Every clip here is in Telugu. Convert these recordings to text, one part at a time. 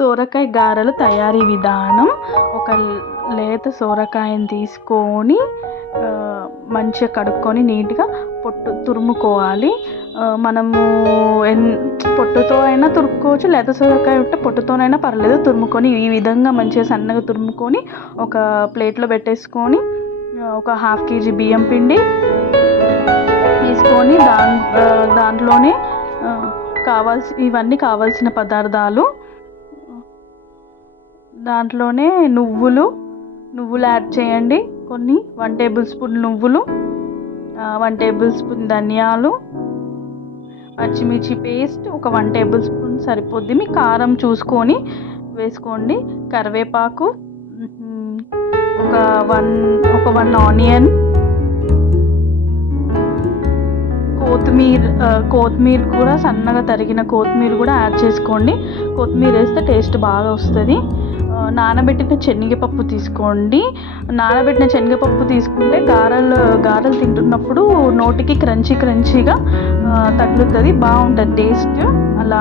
సోరకాయ గారెలు తయారీ విధానం. ఒక లేత సోరకాయని తీసుకొని మంచిగా కడుక్కొని నీట్గా పొట్టు తురుముకోవాలి. మనము పొట్టుతో అయినా తురుముకోవచ్చు, లేత సోరకాయ ఉంటే పొట్టుతోనైనా పర్లేదు. తురుముకొని ఈ విధంగా మంచిగా సన్నగా తురుముకొని ఒక ప్లేట్లో పెట్టేసుకొని ఒక 1/2 kg బియ్యం పిండి తీసుకొని దాంట్లోనే ఇవన్నీ కావాల్సిన పదార్థాలు. దాంట్లోనే నువ్వులు యాడ్ చేయండి. కొన్ని 1 టేబుల్ స్పూన్ నువ్వులు, 1 టేబుల్ స్పూన్ ధనియాలు, పచ్చిమిర్చి పేస్ట్ ఒక 1 టేబుల్ స్పూన్ సరిపోద్ది. మీ కారం చూసుకొని వేసుకోండి. కరివేపాకు, ఒక 1 ఆనియన్, కొత్తిమీర కూడా సన్నగా తరిగిన కొత్తిమీర కూడా యాడ్ చేసుకోండి. కొత్తిమీర వేస్తే టేస్ట్ బాగా వస్తుంది. నానబెట్టిన శనగపప్పు తీసుకోండి. నానబెట్టిన శనగపప్పు తీసుకుంటే గారెలు తింటున్నప్పుడు నోటికి క్రంచీగా తగులుతుంది, బాగుంటుంది టేస్ట్. అలా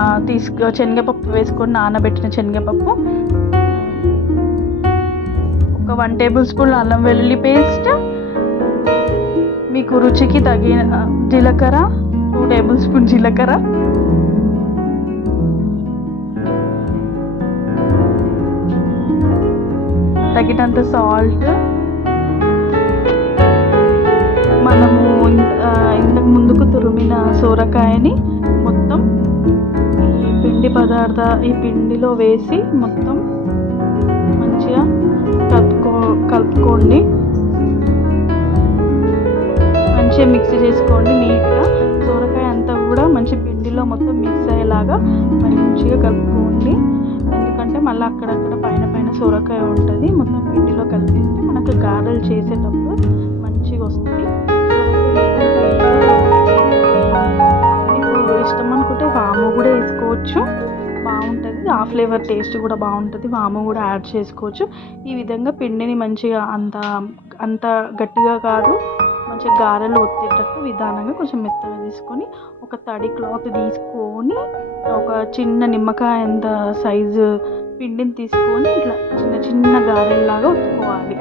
శనగపప్పు వేసుకొని నానబెట్టిన శనగపప్పు, ఒక 1 టేబుల్ స్పూన్ అల్లం వెల్లుల్లి పేస్ట్, మీకు రుచికి తగిన జీలకర్ర, 2 టేబుల్ స్పూన్ జీలకర్ర, తగినంత సాల్ట్. మనము ఇంతకు ముందుకు తురిమిన సోరకాయని మొత్తం ఈ పిండిలో వేసి మొత్తం మంచిగా కలుపుకోండి. మంచిగా మిక్స్ చేసుకోండి నీట్గా. సోరకాయ అంతా కూడా మంచి పిండిలో మొత్తం మిక్స్ అయ్యేలాగా మంచిగా కలుపుకోండి. ఎందుకంటే మళ్ళీ అక్కడక్కడ పైన సోరకాయ ఉంటుంది. మొత్తం పిండిలో కలిపిస్తే మనకు గారెలు చేసేటప్పుడు మంచిగా వస్తుంది. మీకు ఇష్టం అనుకుంటే వాము కూడా వేసుకోవచ్చు, బాగుంటుంది. ఆ ఫ్లేవర్ టేస్ట్ కూడా బాగుంటుంది. వాము కూడా యాడ్ చేసుకోవచ్చు. ఈ విధంగా పిండిని మంచిగా అంత గట్టిగా కాదు, మంచిగా గారెలు ఒత్తేటట్టు విధానంగా కొంచెం మెత్తగా తీసుకొని ఒక తడి క్లాత్ తీసుకొని ఒక చిన్న నిమ్మకాయ అంత సైజు పిండిని తీసుకొని ఇట్లా చిన్న గారెల్లాగా ఒత్తుకోవాలి.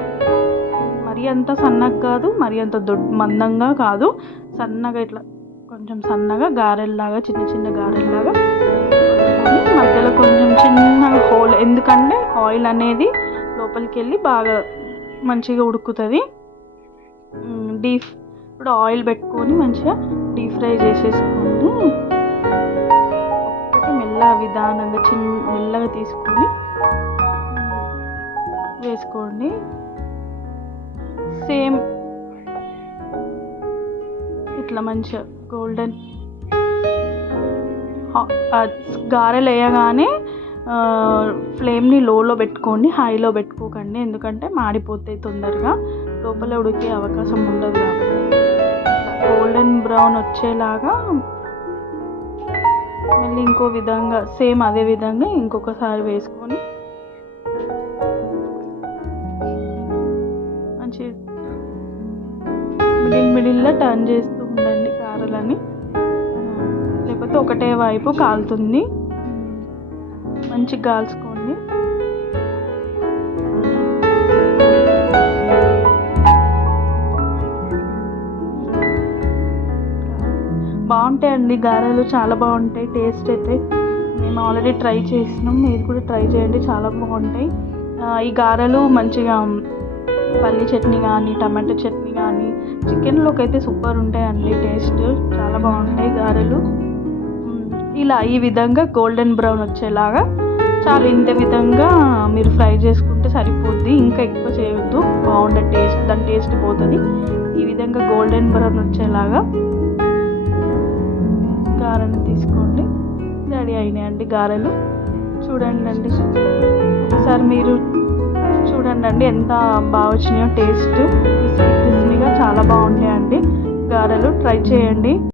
మరీ అంత సన్నగా కాదు, మరీ అంత మందంగా కాదు, సన్నగా ఇట్లా కొంచెం సన్నగా గారెల్లాగా చిన్న గారెల్లాగా మధ్యలో కొంచెం చిన్నగా హోల్, ఎందుకంటే ఆయిల్ అనేది లోపలికి వెళ్ళి బాగా మంచిగా ఉడుకుతుంది. ఇప్పుడు ఆయిల్ పెట్టుకొని మంచిగా డీప్ ఫ్రై చేసేసుకోండి. ఒకటి మెల్లగా తీసుకొని వేసుకోండి. సేమ్ ఇట్లా మంచిగా గోల్డెన్ గారెలు వేయగానే ఫ్లేమ్ని లోలో పెట్టుకోండి, హైలో పెట్టుకోకండి. ఎందుకంటే మాడిపోతాయి తొందరగా, లోపల ఉడికే అవకాశం ఉండదు. కాబట్టి గోల్డెన్ బ్రౌన్ వచ్చేలాగా మళ్ళీ ఇంకో విధంగా సేమ్ అదే విధంగా ఇంకొకసారి వేసుకొని మంచి మిడిల్లో టర్న్ చేస్తూ ఉండండి గారెలని, లేకపోతే ఒకటే వైపు కాలుతుంది. మంచిగా కాల్చుకోండి. బాగుంటాయండి గారెలు, చాలా బాగుంటాయి. టేస్ట్ అయితే మేము ఆల్రెడీ ట్రై చేసినాం, మీరు కూడా ట్రై చేయండి, చాలా బాగుంటాయి. ఈ గారెలు మంచిగా పల్లి చట్నీ కానీ, టమాటో చట్నీ కానీ, చికెన్లోకి అయితే సూపర్ ఉంటాయండి. టేస్ట్ చాలా బాగుంటాయి గారెలు. ఈ విధంగా గోల్డెన్ బ్రౌన్ వచ్చేలాగా చాలు. ఇంత విధంగా మీరు ఫ్రై చేసుకుంటే సరిపోద్ది, ఇంకా ఎక్కువ చేయొద్దు, బాగుండే టేస్ట్, దాని టేస్ట్ పోతుంది. ఈ విధంగా గోల్డెన్ బ్రౌన్ వచ్చేలాగా గారెలు తీసుకోండి. రెడీ అయినాయండి గారెలు. చూడండి, ఒకసారి మీరు చూడండి ఎంత బాగా వచ్చినాయో. టేస్ట్ క్రిస్పీగా చాలా బాగుంటాయండి గారెలు. ట్రై చేయండి.